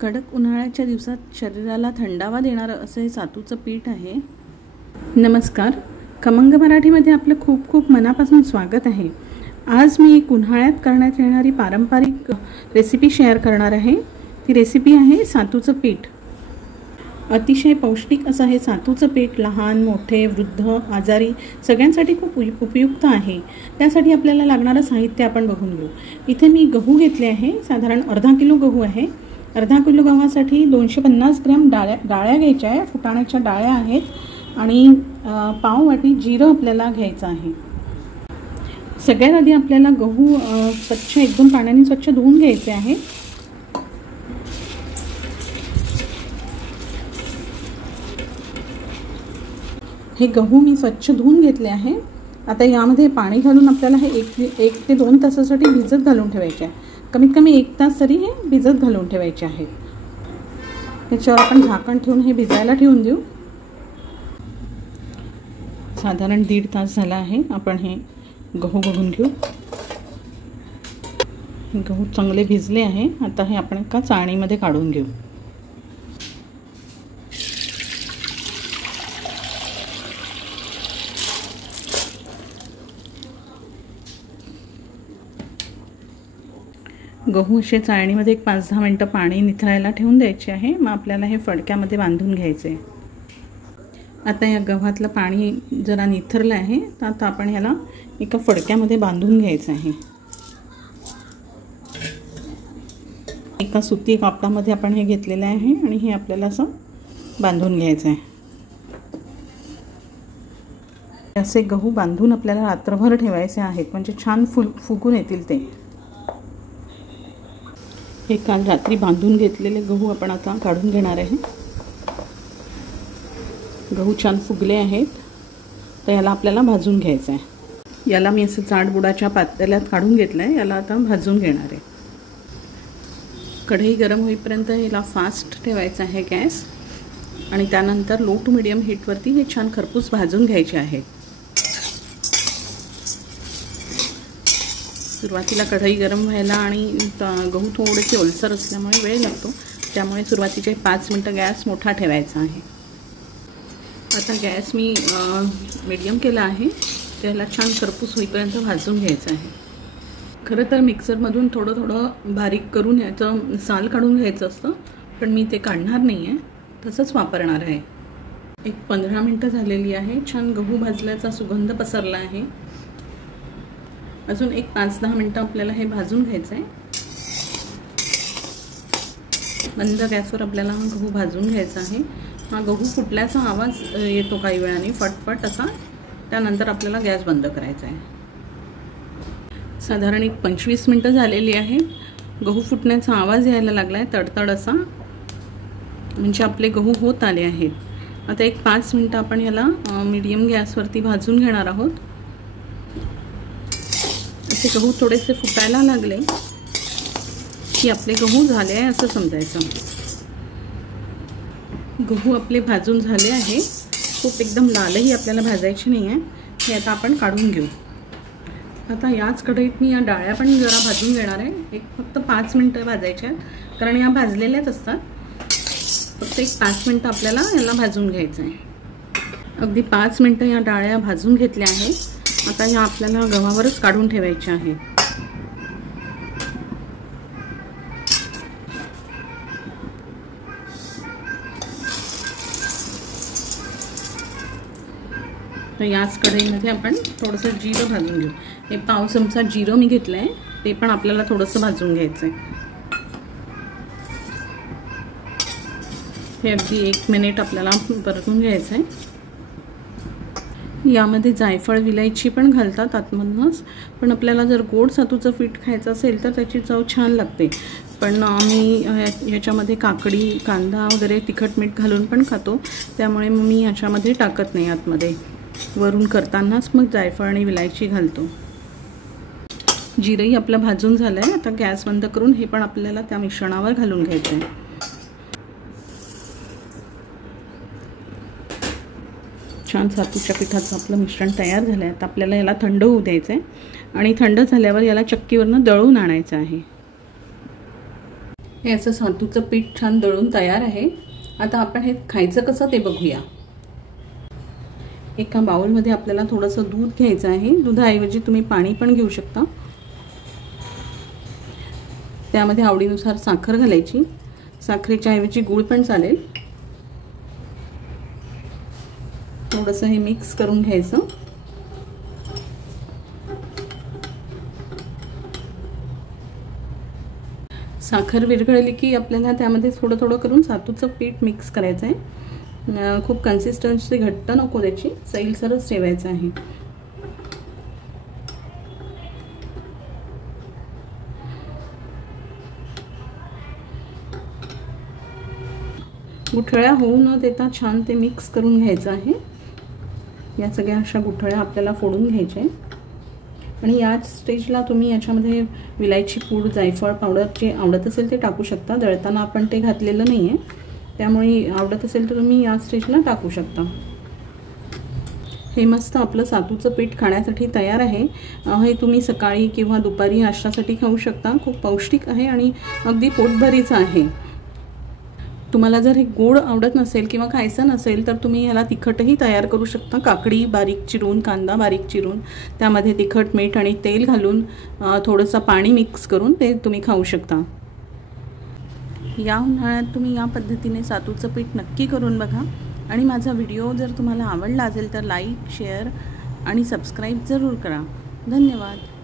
कडक उन्हाळ्याच्या दिवसात शरीराला थंडावा देणारं असं हे सातूचं पीठ आहे। नमस्कार, खमंग मराठीमध्ये आपलं खूप खूप मनापासून स्वागत आहे। आज मी एक उन्हाळ्यात करण्यात येणारी पारंपरिक रेसिपी शेअर करणार आहे। ती रेसिपी आहे सातूचं पीठ। अतिशय पौष्टिक असं हे सातूचं पीठ लहान मोठे वृद्ध आजारी सगळ्यांसाठी खूप उपयुक्त आहे। त्यासाठी आपल्याला लागणारं साहित्य आपण बघून घेऊ। इथे मी गहू घेतले आहे, साधारण अर्धा किलो गहू आहे। अर्धा किलो गव्हासाठी 250 ग्रॅम डाळ्या घ्यायच्या आहे, फुटाण्याच्या डाळ्या आहेत आणि पाव वाटी जिरं आपल्याला घ्यायचं आहे। सगळ्यात आधी आपल्याला गहू स्वच्छ एकदम पाण्याने स्वच्छ धुवून घ्यायचे आहे। हे गहू मी स्वच्छ धुवून घेतले आहे। आता यामध्ये पाणी घालून आपल्याला हे एक ते 2 तासासाठी भिजत घालून ठेवायचे आहे। कमीत कमी 1 तास तरी हे भिजत घालून ठेवायचे आहे। त्याच्यावर आपण झाकण ठेवून हे भिजायला ठेवून देऊ। साधारण 1.5 तास झाला आहे। आपण हे गहू बघून घेऊ। गहू चांगले भिजले आहे। आता हे आपण एका चाळणीमध्ये काढून घेऊ। गहू असे चाळणीमध्ये एक 5-10 मिनिटं पाणी निथळायला ठेवून द्यायचे आहे। मग आपल्याला हे फडक्यामध्ये बांधून घ्यायचे। आता या गव्हातलं पाणी जरा निथरलं आहे, तर आता आपण ह्याला एका फडक्यामध्ये बांधून घ्यायचं आहे। एका सुती कापडामध्ये आपण हे घेतलेलं आहे आणि हे आपल्याला असं बांधून घ्यायचं आहे। असे गहू बांधून आपल्याला रात्रभर ठेवायचे आहेत, म्हणजे छान फुगून येतील ते। हे काल रात्री बांधून घेतलेले गहू आपण आता काढून घेणार आहे। गहू छान फुगले आहेत, तर याला आपल्याला भाजून घ्यायचं आहे। याला मी असं जाडबुडाच्या पातेल्यात काढून घेतलं आहे। याला आता भाजून घेणार आहे। कढई गरम होईपर्यंत याला फास्ट ठेवायचं आहे गॅस, आणि त्यानंतर लो टू मीडियम हीटवरती हे छान खरपूस भाजून घ्यायचे आहे। सुरुवातीला कढई गरम व्हायला आणि गहू थोडेसे ओलसर असल्यामुळे वेळ लागतो, त्यामुळे सुरुवातीचे 5 मिनिटं गॅस मोठा ठेवायचा आहे। आता गॅस मी मीडियम केला आहे, त्याला छान खरपूस होईपर्यंत भाजून घ्यायचं आहे। खरं तर मिक्सरमधून थोडं बारीक करून याचं साल काढून घ्यायचं असतं, पण मी ते काढणार नाही आहे, तसंच वापरणार आहे। एक 15 मिनिटं झालेली आहे। छान गहू भाजल्याचा सुगंध पसरला आहे। अजून एक 5-10 मिनिटं आपल्याला हे भाजून घ्यायचं आहे। मंद गॅसवर आपल्याला हा गहू भाजून घ्यायचा आहे। हा गहू फुटल्याचा आवाज येतो काही वेळाने, फटफट असा। त्यानंतर आपल्याला गॅस बंद करायचा आहे। साधारण एक 25 मिनिटं झालेली आहे। गहू फुटण्याचा आवाज यायला लागला आहे, तडतड असा, म्हणजे आपले गहू होत आले आहेत। आता एक 5 मिनिटं आपण याला मीडियम गॅसवरती भाजून घेणार आहोत। असे गहू थोडेसे फुटायला लागले की आपले गहू झाले आहे असं समजायचं। गहू आपले भाजून झाले आहे। खूप एकदम लालही आपल्याला भाजायची नाही आहे। हे आता आपण काढून घेऊ। आता याच कढईत मी या डाळ्या पण जरा भाजून घेणार आहे। एक फक्त 5 मिनिटं भाजायच्या, कारण या भाजलेल्याच असतात। फक्त एक 5 मिनिटं आपल्याला याला भाजून घ्यायचं आहे। अगदी 5 मिनिटं या डाळ्या भाजून घेतल्या आहेत। आता या आपल्याला गव्हावरच काढून ठेवायच्या आहेत। तर याच कढईमध्ये आपण थोडंसं जिरं भाजून घेऊ। हे पाव चमचा जिरं मी घेतलं आहे, ते पण आपल्याला थोडंसं भाजून घ्यायचं आहे। हे अगदी 1 मिनिट आपल्याला परतून घ्यायचं आहे। यामध्ये जायफळ विलायची पण घालतात आतमधूनच, पण आपल्याला जर गोड सातूचं पीठ खायचं असेल तर त्याची चव छान लागते। पण आम्ही याच्यामध्ये काकडी कांदा वगैरे तिखट मीठ घालून पण खातो, त्यामुळे मी याच्यामध्ये टाकत नाही आतमध्ये। वरून करतानाच मग जायफळ आणि विलायची घालतो। जिरंही आपलं भाजून झालं आहे। आता गॅस बंद करून हे पण आपल्याला त्या मिश्रणावर घालून घ्यायचं आहे। छान सातूच्या पिठाचं आपलं मिश्रण तयार झालं आहे। आता आपल्याला याला थंड होऊ द्यायचं आहे आणि थंड झाल्यावर याला चक्कीवरनं दळून आणायचं आहे। हे असं सातूचं पीठ छान दळून तयार आहे। आता आपण हे खायचं कसं ते बघूया। एका बाउलमध्ये आपल्याला थोडंसं दूध घ्यायचं आहे। दुधाऐवजी तुम्ही पाणी पण घेऊ शकता। त्यामध्ये आवडीनुसार साखर घालायची। साखरेच्या ऐवजी गूळ पण चालेल। थोडंसं हे मिक्स करून घ्यायचं। साखर विरघळली की आपल्याला त्यामध्ये थोडं थोडं करून सातूचं पीठ मिक्स करायचं आहे। खूप कन्सिस्टन्सी घट्ट नको त्याची, सैलसरच ठेवायचं आहे। गुठळ्या होऊ न देता छान ते मिक्स करून घ्यायचं आहे। या सगळ्या अशा गुठळ्या आपल्याला फोडून घ्यायच्या आहे। आणि याच स्टेजला तुम्ही याच्यामध्ये विलायची पूड, जायफळ पावडर जे आवडत असेल ते टाकू शकता। दळताना आपण ते घातलेलं नाही आहे, त्यामुळे आवडत असेल तर तुम्ही या स्टेजला टाकू शकता। हे मस्त आपलं सातूचं पीठ खाण्यासाठी तयार आहे। हे तुम्ही सकाळी किंवा दुपारी नाश्त्यासाठी खाऊ शकता। खूप पौष्टिक आहे आणि अगदी पोटभरीचं आहे। तुम्हाला जर हे गोड आवडत नसेल किंवा खायचं नसेल तर तुम्ही ह्याला तिखटही तयार करू शकता। काकडी बारीक चिरून, कांदा बारीक चिरून, त्यामध्ये तिखट, मीठ आणि तेल घालून थोडंसं पाणी मिक्स करून ते तुम्ही खाऊ शकता। या उन्हाळ्यात तुम्ही या पद्धतीने सातूचं पीठ नक्की करून बघा। आणि माझा व्हिडिओ जर तुम्हाला आवडला असेल तर लाईक, शेअर आणि सबस्क्राईब जरूर करा। धन्यवाद।